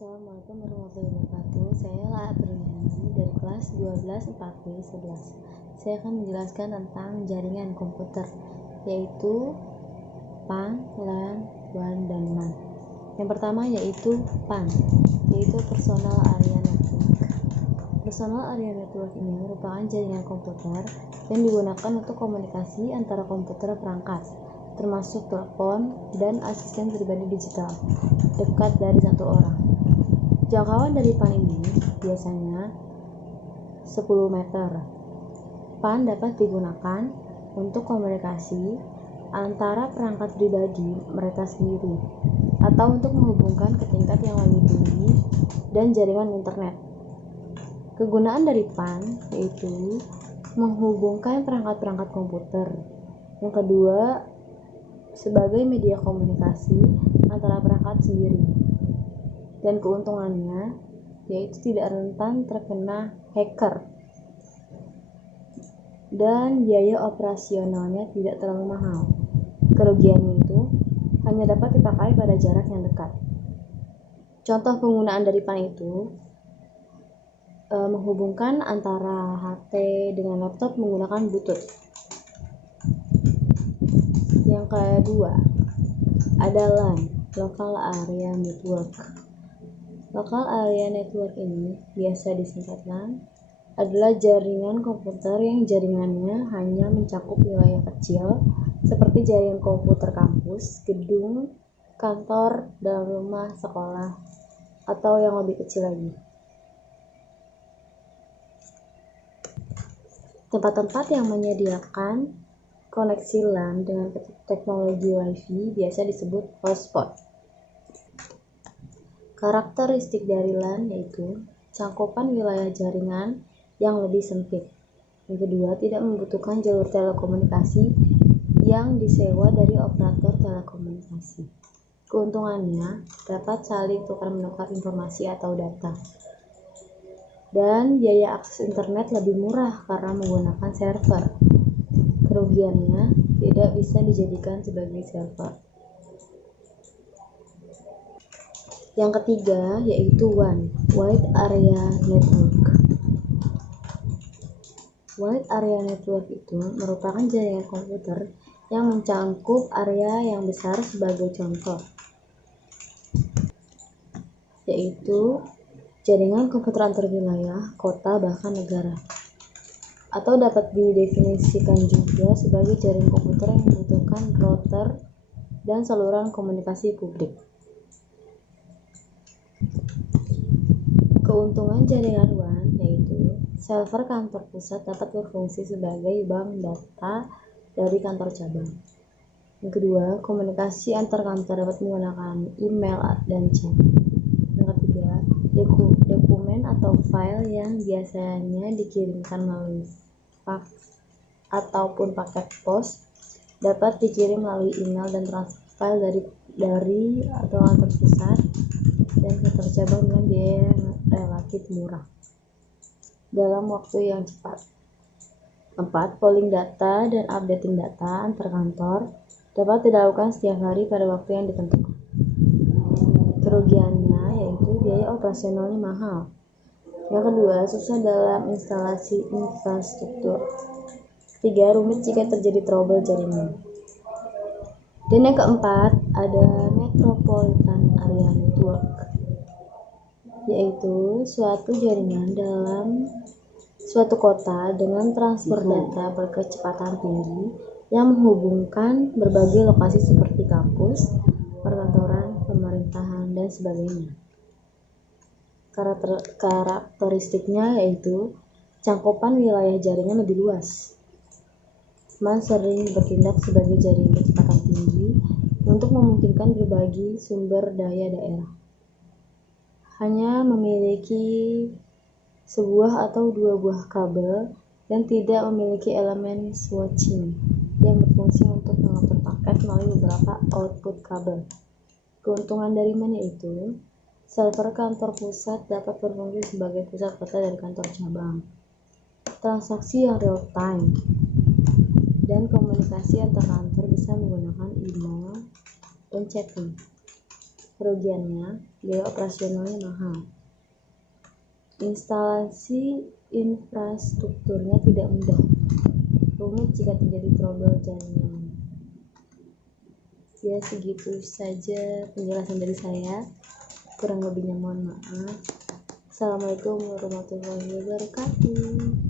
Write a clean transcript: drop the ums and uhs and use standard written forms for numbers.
Assalamualaikum warahmatullahi wabarakatuh. Saya La Apriliani dari kelas 12 4B11. Saya akan menjelaskan tentang jaringan komputer, yaitu PAN, LAN, WAN, dan MAN. Yang pertama yaitu PAN, yaitu Personal Area Network. Personal Area Network ini merupakan jaringan komputer yang digunakan untuk komunikasi antara komputer perangkat, termasuk telepon dan asisten pribadi digital dekat dari satu orang. Jangkauan dari PAN ini biasanya 10 meter. PAN dapat digunakan untuk komunikasi antara perangkat pribadi mereka sendiri atau untuk menghubungkan ke tingkat yang lebih tinggi dan jaringan internet. Kegunaan dari PAN yaitu menghubungkan perangkat-perangkat komputer. Yang kedua, sebagai media komunikasi antara perangkat sendiri. Dan keuntungannya yaitu tidak rentan terkena hacker dan biaya operasionalnya tidak terlalu mahal. Kerugiannya itu hanya dapat dipakai pada jarak yang dekat. Contoh penggunaan dari PAN itu menghubungkan antara HP dengan laptop menggunakan Bluetooth. Yang kedua ada LAN, Local Area Network. Local Area Network ini biasa disingkat LAN, adalah jaringan komputer yang jaringannya hanya mencakup wilayah kecil seperti jaringan komputer kampus, gedung, kantor, dalam rumah, sekolah, atau yang lebih kecil lagi. Tempat-tempat yang menyediakan koneksi LAN dengan teknologi Wi-Fi biasa disebut hotspot. Karakteristik dari LAN yaitu cakupan wilayah jaringan yang lebih sempit. Yang kedua, tidak membutuhkan jalur telekomunikasi yang disewa dari operator telekomunikasi. Keuntungannya dapat saling tukar-menukar informasi atau data. Dan biaya akses internet lebih murah karena menggunakan server. Kerugiannya tidak bisa dijadikan sebagai server. Yang ketiga yaitu WAN, Wide Area Network. Wide Area Network itu merupakan jaringan komputer yang mencakup area yang besar. Sebagai contoh yaitu jaringan komputer antar wilayah, kota, bahkan negara. Atau dapat didefinisikan juga sebagai jaringan komputer yang membutuhkan router dan saluran komunikasi publik. Keuntungan jaringan WAN yaitu server kantor pusat dapat berfungsi sebagai bank data dari kantor cabang. Yang kedua, komunikasi antar kantor dapat menggunakan email dan chat. Yang ketiga, dokumen atau file yang biasanya dikirimkan melalui fax ataupun paket pos dapat dikirim melalui email dan transfer file dari atau kantor pusat dan kantor cabang dengan biaya yang relatif murah dalam waktu yang cepat. 4. Polling data dan updating data antar kantor dapat dilakukan setiap hari pada waktu yang ditentukan. Kerugiannya yaitu biaya operasionalnya mahal. Yang kedua, susah dalam instalasi infrastruktur. 3. Rumit jika terjadi trouble jaringan. Dan yang keempat ada Metropolitan Area Network, yaitu suatu jaringan dalam suatu kota dengan transfer data berkecepatan tinggi yang menghubungkan berbagai lokasi seperti kampus, perkantoran, pemerintahan, dan sebagainya. Karakteristiknya yaitu cakupan wilayah jaringan lebih luas. MAN sering bertindak sebagai jaringan kecepatan tinggi untuk memungkinkan berbagi sumber daya daerah. Hanya memiliki sebuah atau dua buah kabel dan tidak memiliki elemen switching yang berfungsi untuk mengatur paket melalui beberapa output kabel. Keuntungan dari MAN yaitu server kantor pusat dapat berfungsi sebagai pusat data dari kantor cabang, transaksi yang real time, dan komunikasi antar kantor bisa menggunakan email dan chatting. Kerugiannya, biaya operasionalnya mahal. Instalasi infrastrukturnya tidak mudah, rumit jika terjadi trouble jaringan. Ya, segitu saja penjelasan dari saya. Kurang lebihnya mohon maaf. Assalamualaikum warahmatullahi wabarakatuh.